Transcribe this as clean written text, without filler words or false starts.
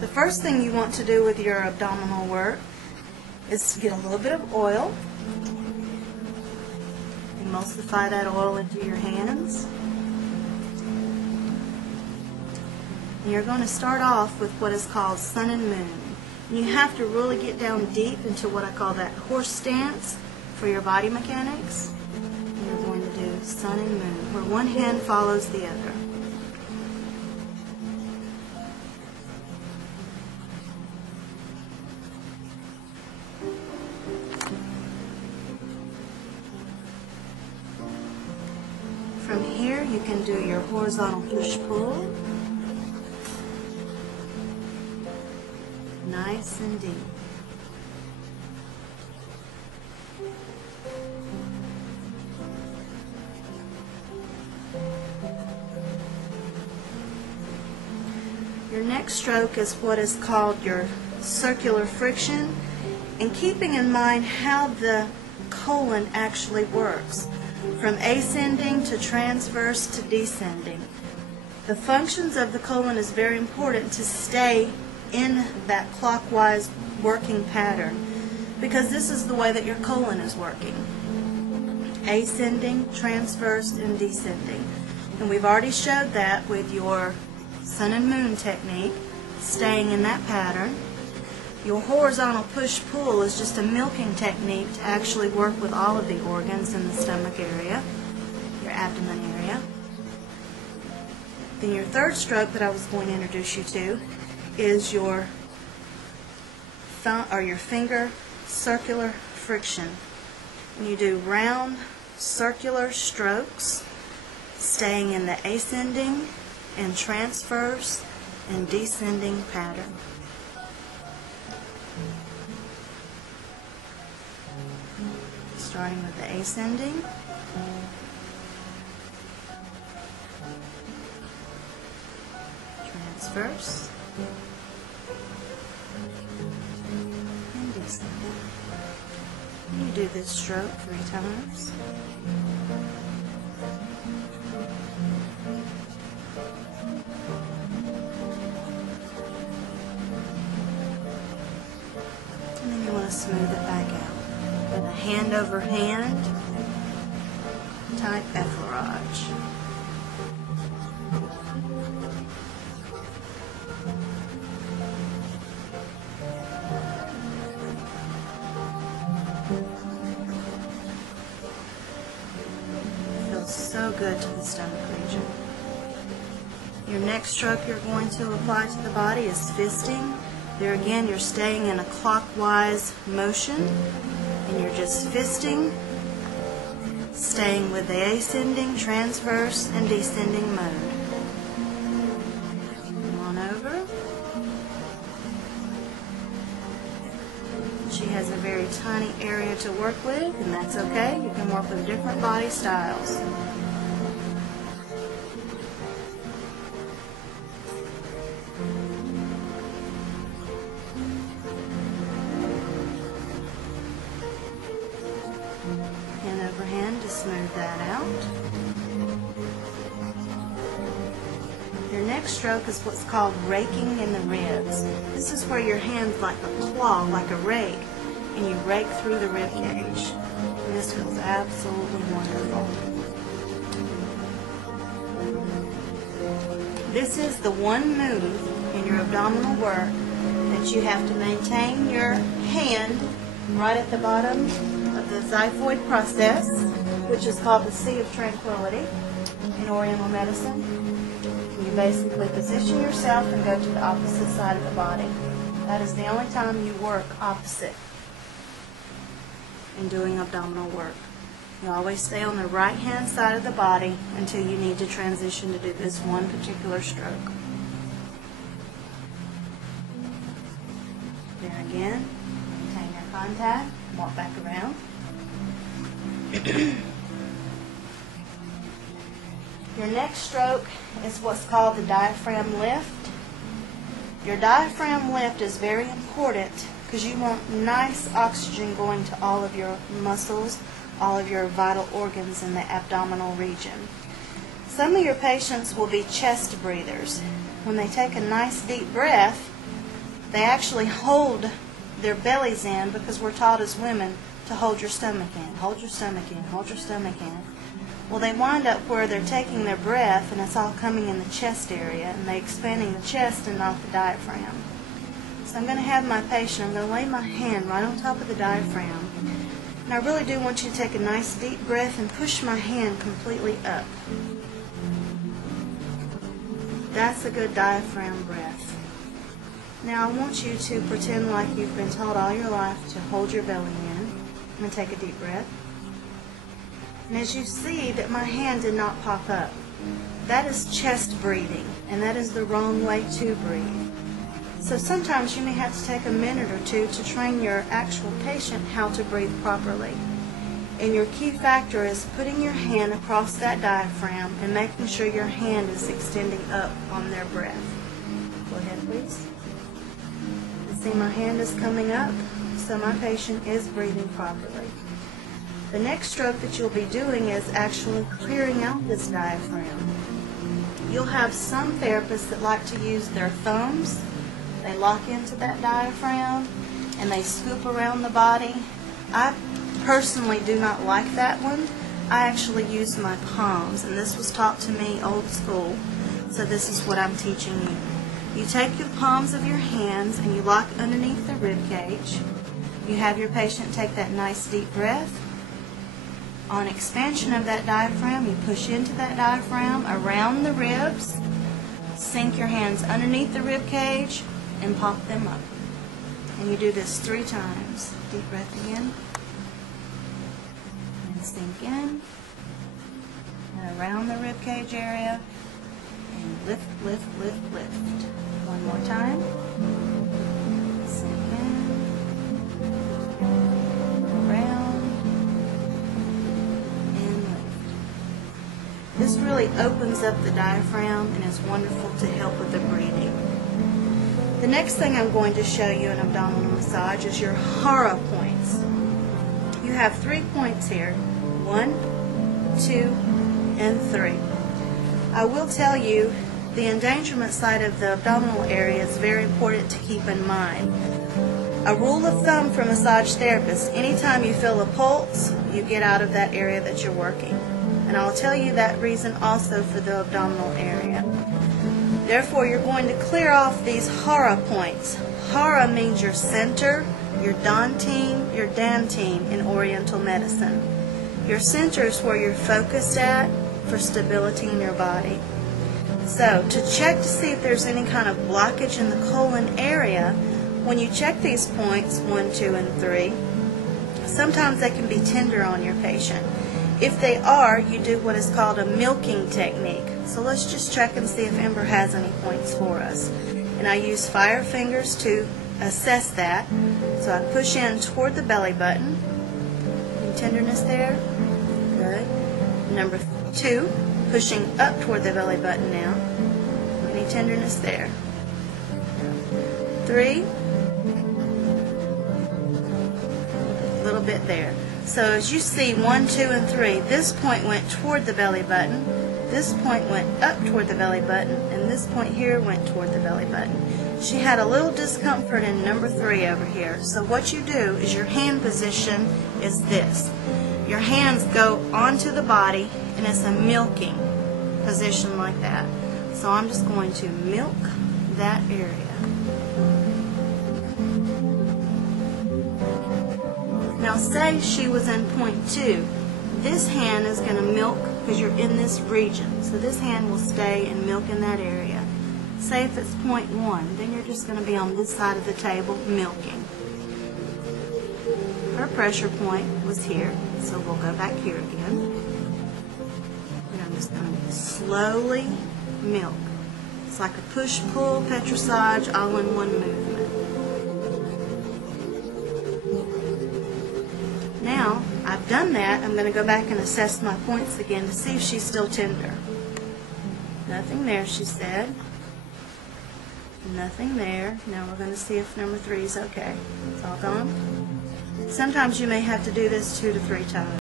The first thing you want to do with your abdominal work is get a little bit of oil. Emulsify that oil into your hands. And you're going to start off with what is called sun and moon. And you have to really get down deep into what I call that horse stance for your body mechanics. And you're going to do sun and moon, where one hand follows the other. From here, you can do your horizontal push-pull. Nice and deep. Your next stroke is what is called your circular friction, and keeping in mind how the colon actually works, from ascending to transverse to descending. The functions of the colon is very important to stay in that clockwise working pattern, because this is the way that your colon is working. Ascending, transverse, and descending. And we've already showed that with your sun and moon technique, staying in that pattern. Your horizontal push-pull is just a milking technique to actually work with all of the organs in the stomach area, your abdomen area. Then your third stroke that I was going to introduce you to is your thumb or your finger circular friction. And you do round circular strokes, staying in the ascending and transverse and descending pattern. Starting with the ascending, transverse, and descending. You do this stroke 3 times. And then you want to smooth it back out with a hand over hand type effleurage. Feels so good to the stomach region. Your next stroke you're going to apply to the body is fisting. There again, you're staying in a clockwise motion, and you're just fisting, staying with the ascending, transverse, and descending mode. Come on over. She has a very tiny area to work with, and that's okay. You can work with different body styles. Hand over hand to smooth that out. Your next stroke is what's called raking in the ribs. This is where your hand's like a claw, like a rake, and you rake through the rib cage. And this feels absolutely wonderful. This is the one move in your abdominal work that you have to maintain your hand right at the bottom of the xiphoid process, which is called the Sea of Tranquility in Oriental medicine. You basically position yourself and go to the opposite side of the body. That is the only time you work opposite in doing abdominal work. You always stay on the right hand side of the body until you need to transition to do this one particular stroke. There again, maintain your contact, walk back around. Your next stroke is what's called the diaphragm lift. Your diaphragm lift is very important because you want nice oxygen going to all of your muscles, all of your vital organs in the abdominal region. Some of your patients will be chest breathers. When they take a nice deep breath, they actually hold their bellies in because we're taught as women to hold your stomach in, hold your stomach in, hold your stomach in. Well, they wind up where they're taking their breath and it's all coming in the chest area, and they're expanding the chest and not the diaphragm. So I'm going to have my patient, I'm going to lay my hand right on top of the diaphragm, and I really do want you to take a nice deep breath and push my hand completely up. That's a good diaphragm breath. Now I want you to pretend like you've been taught all your life to hold your belly in. I'm going to take a deep breath. And as you see that my hand did not pop up, that is chest breathing, and that is the wrong way to breathe. So sometimes you may have to take a minute or two to train your actual patient how to breathe properly. And your key factor is putting your hand across that diaphragm and making sure your hand is extending up on their breath. Go ahead, please. You see my hand is coming up, so my patient is breathing properly. The next stroke that you'll be doing is actually clearing out this diaphragm. You'll have some therapists that like to use their thumbs. They lock into that diaphragm and they scoop around the body. I personally do not like that one. I actually use my palms, and this was taught to me old school, so this is what I'm teaching you. You take the palms of your hands and you lock underneath the rib cage. You have your patient take that nice deep breath. On expansion of that diaphragm, you push into that diaphragm around the ribs, sink your hands underneath the rib cage, and pop them up. And you do this 3 times. Deep breath again. And sink in. And around the rib cage area. And lift, lift, lift, lift. One more time. Sink in. Around. This really opens up the diaphragm and is wonderful to help with the breathing. The next thing I'm going to show you in abdominal massage is your hara points. You have 3 points here, 1, 2, and 3. I will tell you the endangerment side of the abdominal area is very important to keep in mind. A rule of thumb for massage therapists, anytime you feel a pulse, you get out of that area that you're working. And I'll tell you that reason also for the abdominal area. Therefore, you're going to clear off these hara points. Hara means your center, your dantian, your dantian in Oriental medicine. Your center is where you're focused at for stability in your body. So, to check to see if there's any kind of blockage in the colon area, when you check these points, 1, 2, and 3, sometimes they can be tender on your patient. If they are, you do what is called a milking technique. So let's just check and see if Ember has any points for us. And I use fire fingers to assess that. So I push in toward the belly button. Any tenderness there? Good. Number 2, pushing up toward the belly button now. Any tenderness there? 3. A little bit there. So as you see, 1, 2, and 3, this point went toward the belly button, this point went up toward the belly button, and this point here went toward the belly button. She had a little discomfort in number 3 over here. So what you do is your hand position is this. Your hands go onto the body, and it's a milking position like that. So I'm just going to milk that area. Now say she was in point 2. This hand is going to milk because you're in this region. So this hand will stay and milk in that area. Say if it's point 1, then you're just going to be on this side of the table milking. Her pressure point was here, so we'll go back here again. And I'm just going to slowly milk. It's like a push-pull petrissage all in one movement. Now, I've done that. I'm going to go back and assess my points again to see if she's still tender. Nothing there, she said. Nothing there. Now we're going to see if number 3 is okay. It's all gone. Sometimes you may have to do this 2 to 3 times.